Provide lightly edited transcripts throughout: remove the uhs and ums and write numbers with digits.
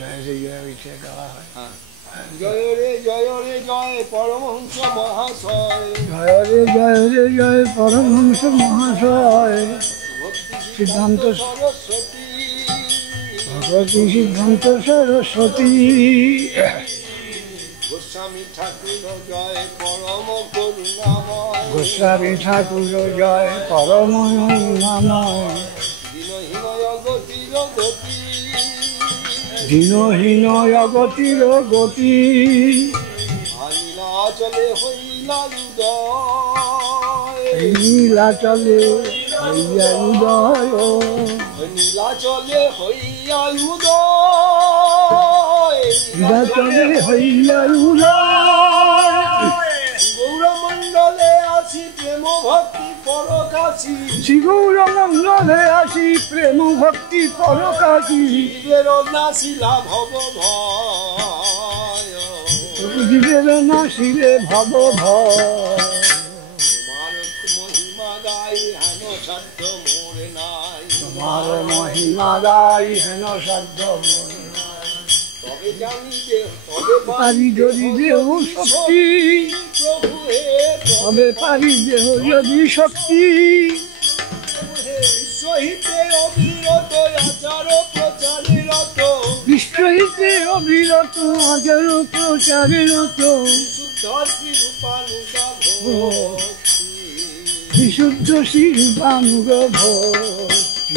জয় রে জয় উঠে গাওয়া হয়। জয় রে জয় পরমহংস মহাশয়। জয় রে জয় পরমহংস মহাশয়। সিদ্ধান্ত সরস্বতী ভগবতী সিদ্ধান্ত সরস্বতী। গোস্বামী ঠাকুর জয় পরম করুণাময়। গোস্বামী ঠাকুর জয় পরম করুণাময়। দীনহীন অগতির গতি। দীনহীন অগতির গতি। নীলাচলে হইলা উদয়। নীলাচলে হইয়া উদয়। নীলাচলে হইয়া উদয়। নীলাচলে হইয়া উদয়। গৌরমণ্ডলে আসি প্রেম ভক্তি পরকাশী। শ্রী গৌরমণ্ডলে আসি প্রেম ভক্তি পরকাশী। জীবের নাশিলা ভব ভয়। জীবের নাশিলে ভব ভয়। মহিমা গাই হেন সাধ্য মোর নাই। তোমার মহিমা গাই হেন সাধ্য মোর নাই। তবে জানি যে তবে পারি যদি দেহ শক্তি। প্রভু হে তবে পারি দেহ যদি শক্তি। বিশ্বহিতে অবিরত আচার প্রচারিরত। বিশ্বহিতে অবিরত আচার প্রচারিরত। শুদ্ধ শ্রী রূপানুগা ভক্তি। বিশুদ্ধ শ্রীরূপানুগ ভক্তি।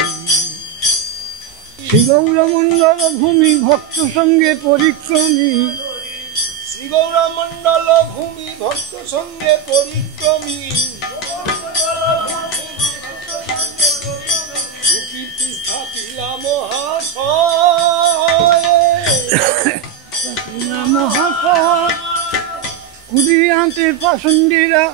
শ্রী গৌরমণ্ডল ভূমি ভক্ত সঙ্গে পরিক্রমী। শ্রী গৌরমণ্ডল ভূমি ভক্ত সঙ্গে পরিক্রমী। সুকীর্তি স্থাপিলা মহাশয়। মহাশয় কুলিয়াতে পাষণ্ডীরা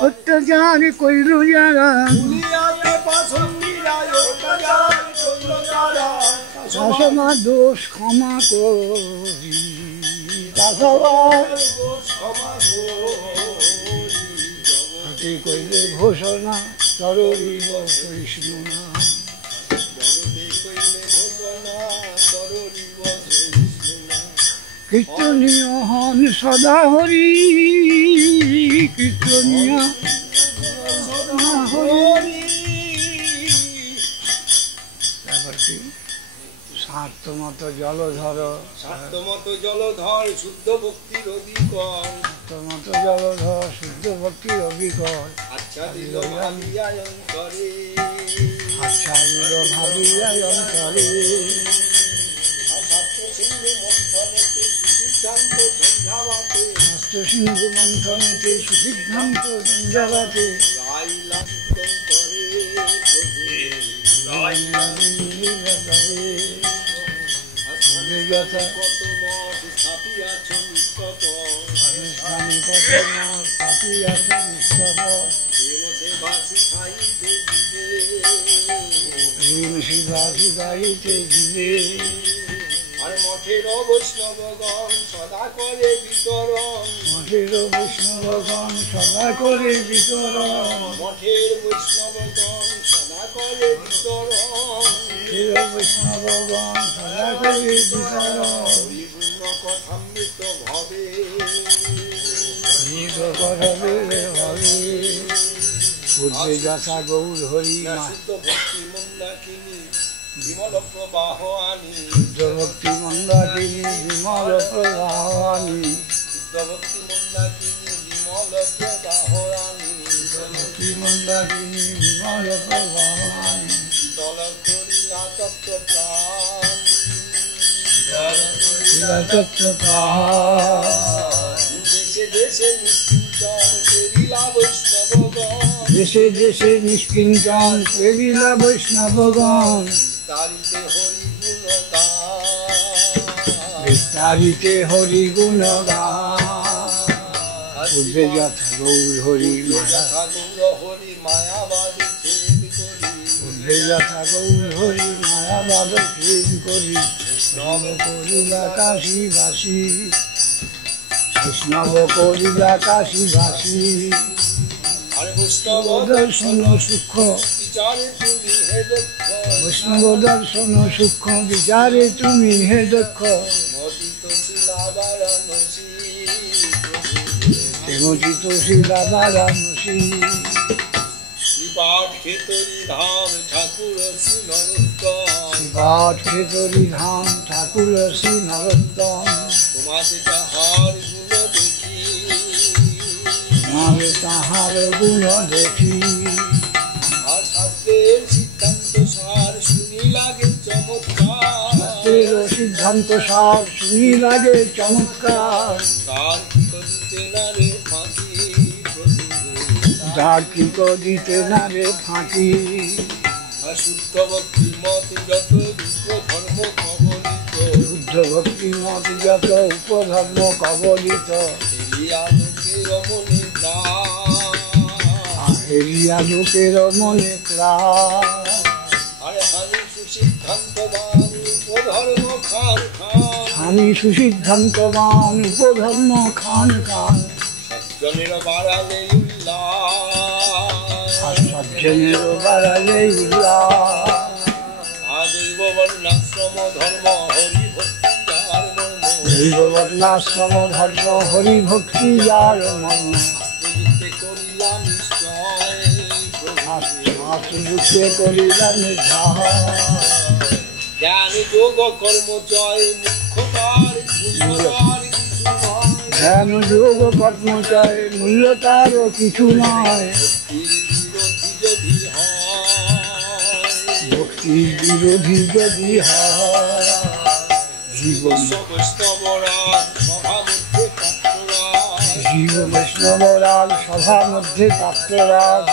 অত্যাচার কইল যারা। কুলিয়াতে পাষণ্ডীরা অত্যাচার কইল যারা। শাসনা দোষ ক্ষমা করি। দাসবার ক্ষমা হাতে কইলে ঘোষণা তরী সহিষ্ণু না। কীর্তনীয় হন সদা হরি। কীর্তনীয় সদা হরি। সার্থমত জলধর। সার্থমত জলধর শুদ্ধ ভক্তির অধিকর। সার্থমত জলধর শুদ্ধ ভক্তির অভিকর। আচ্ছা দিল ভাবিয়া অন্তরে। আচ্ছা দিল ভাবিয়া অন্তরে। শাস্ত্র সিন্ধু মন্থনেতে সুসিদ্ধান্ত সঞ্জাবাতে। যথা স্বামী কত সাথী আছে নিষ্ঠপর। প্রেম শিবা শিবাইতে জীবে। আর মঠের বৈষ্ণবগণ সদা করে বিতরণ। মঠের বৈষ্ণবগণ সদা করে বিতরণ। মঠের বৈষ্ণবগণ সদা করে বিতরণ। মঠের বৈষ্ণবগণ সদা করে বিতরণ। পরিপূর্ণ কথামৃত ভবে। পূর্বে যথা গৌর হরি শুদ্ধ ভক্তি মন্দাকিনী বিমল প্রবাহ আনি। শুদ্ধ ভক্তি মন্দাকিনী বিমল প্রবাহ আনি। শুদ্ধ ভক্তি মন্দাকিনী বিমল প্রবাহ আনি। ভক্তি মন্দাকিনী বিমল প্রবাহ আনি। তল করিলা তপ্ত প্রাণ। তত্ত্ব প্রাণ। দেশে দেশে নিষ্কিঞ্চন করিলা বৈষ্ণবগণ। দেশে দেশে নিষ্কিঞ্চন করিলা বৈষ্ণবগণ। তারিতে হরি গুণগান। বিস্তারিতে হরি গুণগান। পূর্বে যথা গৌর হরি মায়া। যথা গৌর হরি মায়াবাদী ছেদ করি। পূর্বে যথা গৌর হরি মায়াবাদ ছেদ করি। বৈষ্ণব করিলা কাশীবাসী। বৈষ্ণব করিলা কাশীবাসী। আরে বৈষ্ণব দর্শন সূক্ষ্ম বিচারে তুমি হে দক্ষ। বৈষ্ণব দর্শন সূক্ষ্ম বিচারে তুমি হে দক্ষ মজিত শিলা বারাণসী শ্রীপাঠ খেতরি ধাম ঠাকুর শ্রী নরোত্তম শ্রীপাঠ খেতরি ধাম ঠাকুর শ্রী নরোত্তম তোমাতে তাহার গুণ দেখি তোমার তাহার গুণ দেখি আর শাস্ত্রের সিদ্ধান্ত সার শুনি লাগে চমৎকার শাস্ত্রের সিদ্ধান্ত সার শুনি লাগে চমৎকার তার করিতে না রে ফাঁকি যার কি দিতে না রে ফাঁকি শুদ্ধ ভক্তি মত যত ধর্ম কবলিত শুদ্ধ ভক্তি মত যত উপধর্ম কবলিত হেরিয়া লোকের মনে প্রাণ আমি সুসিদ্ধান্তবান উপধর্ম খান খান সজ্জনের বাড়ালে আর সজ্জনের বাড়ালে আদৈব বর্ণাশ্রম ধর্ম হরি ভক্তি যার মর্ম দৈব বর্ণাশ্রম ধর্ম হরি ভক্তি যার মর্ম করিলাম নিশ্চয় শাস্ত্রযুক্তে করিলাম নির্ধার জ্ঞান যোগ কর্ম জয় মুখ্যতার মূল্যতার কিছু নয় ধ্যান যোগ কর্মচায় মূল্য তারও কিছু নয় ভক্তির বিরোধী যদি হয় জীবন জীব বৈষ্ণবরাল সভার মধ্যে পাত্ররাজ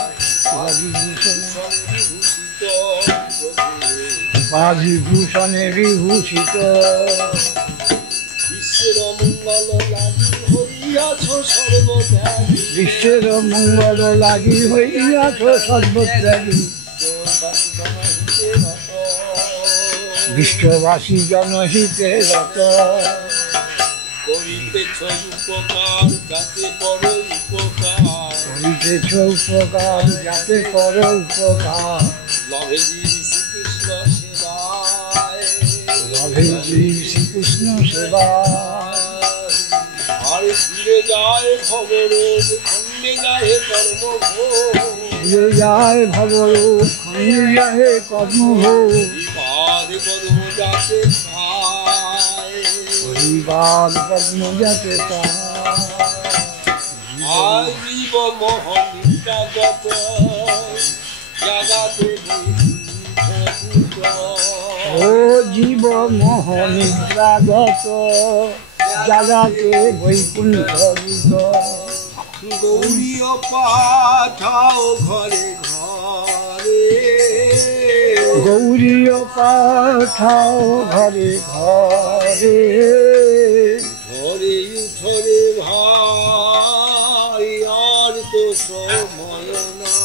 উপাধিভূষণে বিভূষিত বিশ্বের মঙ্গল লাগি হইয়াছ সর্বত্যাগী বিশ্বের মঙ্গল লাগি হইয়াছ সর্বত্যাগী বিশ্ববাসী জনহিতে রত করিতেছ উপকার যাতে পর উপকার করিতেছ উপকার যাতে পর উপকার লভে শ্রীকৃষ্ণ সেবায় লভে শ্রীকৃষ্ণ সেবা আর ফিরে যায় খবরের খণ্ডে যায় কর্মভোগ ফিরে যায় ভবরূপ খণ্ডে যায় কর্মভোগ বিবাদ কর্ম যাতে পায় পরিবার পদ্ম যাতে জীব মোহন জগত জগাতে ও জীব মোহ নিদ্রাগত জাগাতে বৈকুণ্ঠ গৌরীয় পাঠাও ঘরে ঘরে গৌরীয় পাঠাও ঘরে ঘরে ঘরে উঠরে ভাই আর তো সময় না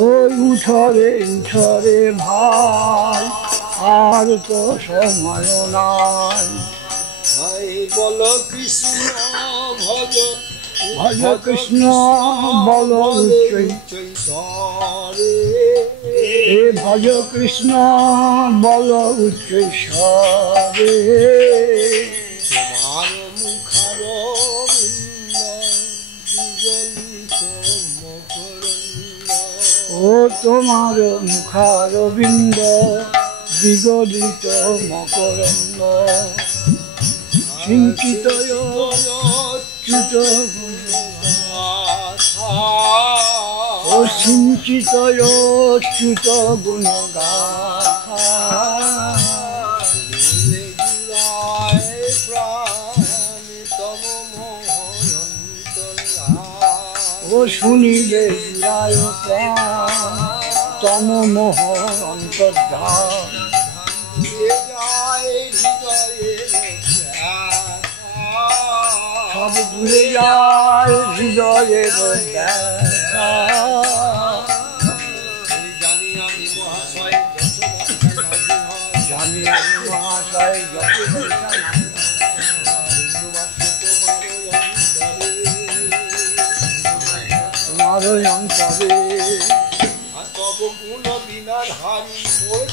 ওই উঠরে উঠরে ভাই আর তো সময় নাই ভাই বল কৃষ্ণ ভজ ভজ কৃষ্ণ বল চৈতরে এ ভজ কৃষ্ণ বল উচ্চৈশ্বরে তোমার মুখার বিগলিত মকরন্দ ও তোমার মুখারবিন্দ বিগলিত মকরন্দ সিঞ্চিত চ্যুত ও সিঞ্চিত চ্যুত গুণগাথা ও শুনিলে জুড়ায় প্রাণ তম মোহ অন্তর্ধান সব ঘুরে যায় হৃদয়ের দেখা জানি আমি মহাশয় জানি আমি মহাশয় যত তোমার অন্তরে তব গুণ বিনার হারি মোর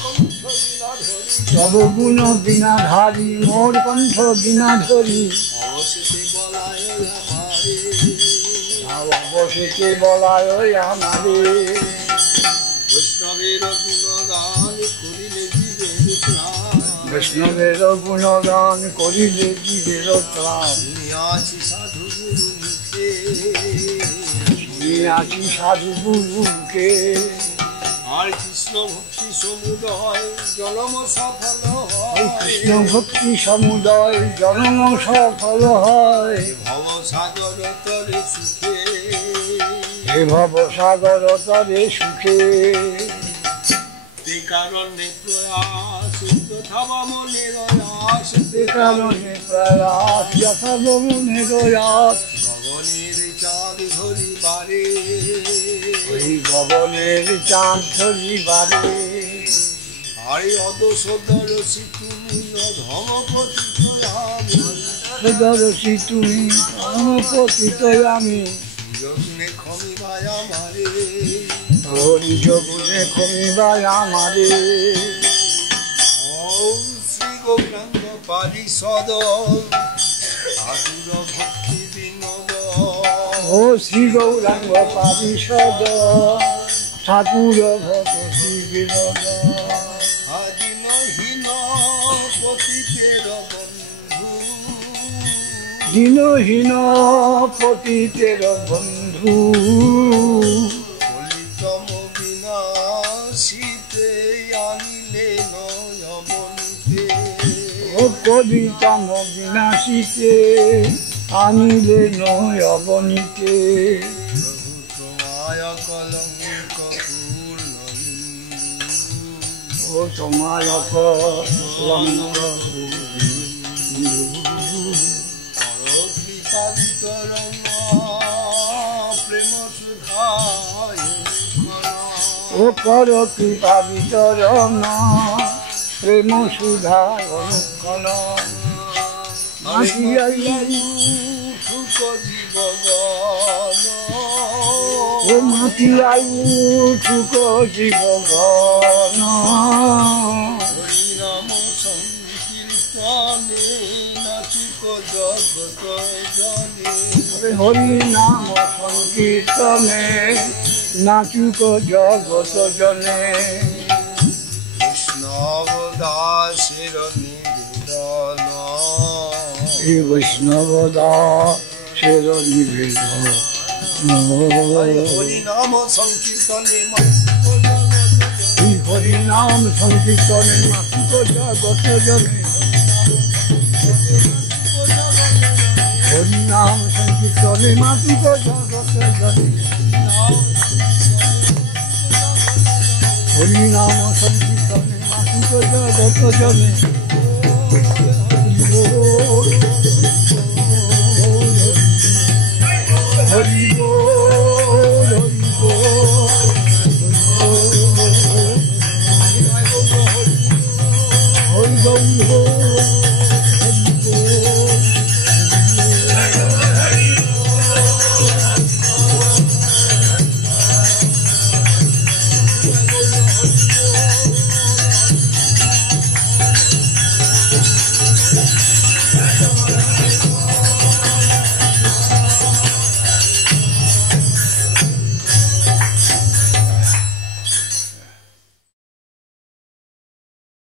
তব গুণ বিনা ধারি মোর কণ্ঠ বিনা ধরি অবশেষে বলায় আমারে অবশেষে বলায় আমারে বৈষ্ণবের গুণগান করিলে জীবের প্রাণ বৈষ্ণবের গুণগান করিলে জীবের প্রাণ শুনিয়াছি সাধু গুরু মুখে শুনিয়াছি সাধু গুরুকে আর কৃষ্ণ ভক্তি সমুদয় জনম সফল এই হয় কৃষ্ণ ভক্তি সমুদয় জন্ম সফল হয় ভব সাগর তরে সুখে হে ভব সাগর তরে সুখে তে কারণে প্রয়াস তথা মনের আশ সে কারণে প্রয়াস যথা মনের আস গগনের চাঁদ ধরিবারে ওই গগনের চাঁদ ধরিবারে আরে অদোষদর তুমি ধমপতি আমি সদরসি তুমি পতিত আমি যত্নে ক্ষমিবায় আমারে হরি যোগুনে কমিবায় আমারে ওম শ্রী গৌরাঙ্গ পারিষদ আতুর ভক্তি বিনব ও শ্রী গৌরাঙ্গ পারিষদ ঠাকুর ভগবতী বিনোদ আদিনহীন পতিতের বন্ধু দিনহীন পতিতের বন্ধু কলিতম বিনাশিতে আনিলে নয়বনিতে ও কবিতম বিনাশিতে আনিলে নয় অবনীতে তোমায় কলঙ্ক ও তোমার কলঙ্ক কৃপা বিতরণ প্রেম সুধায় ও কর কৃপা বিতরণ প্রেম সুধা অনুক্ষণ সুখ জীবগণ ও মাটি আয়ু সুখ জীবগণ হরিনাম সংকীর্তনে নাচিক জগত জনে হরি নাম সংকীর্তনে নাচুক জগত জনে বৈষ্ণব দাসের নিবেদন শ্রী বৈষ্ণব দাসের নিবেদন হরিনাম সংকীর্তনে শ্রী হরি নাম সংকীর্তনে নাচুক জগত জনে হরি নাম সংকীর্তনে নাচুক জগত জনে হরি নাম সংকীর্তনে নাচুক জগত জনে হরি বল হরি বল হরি গৌর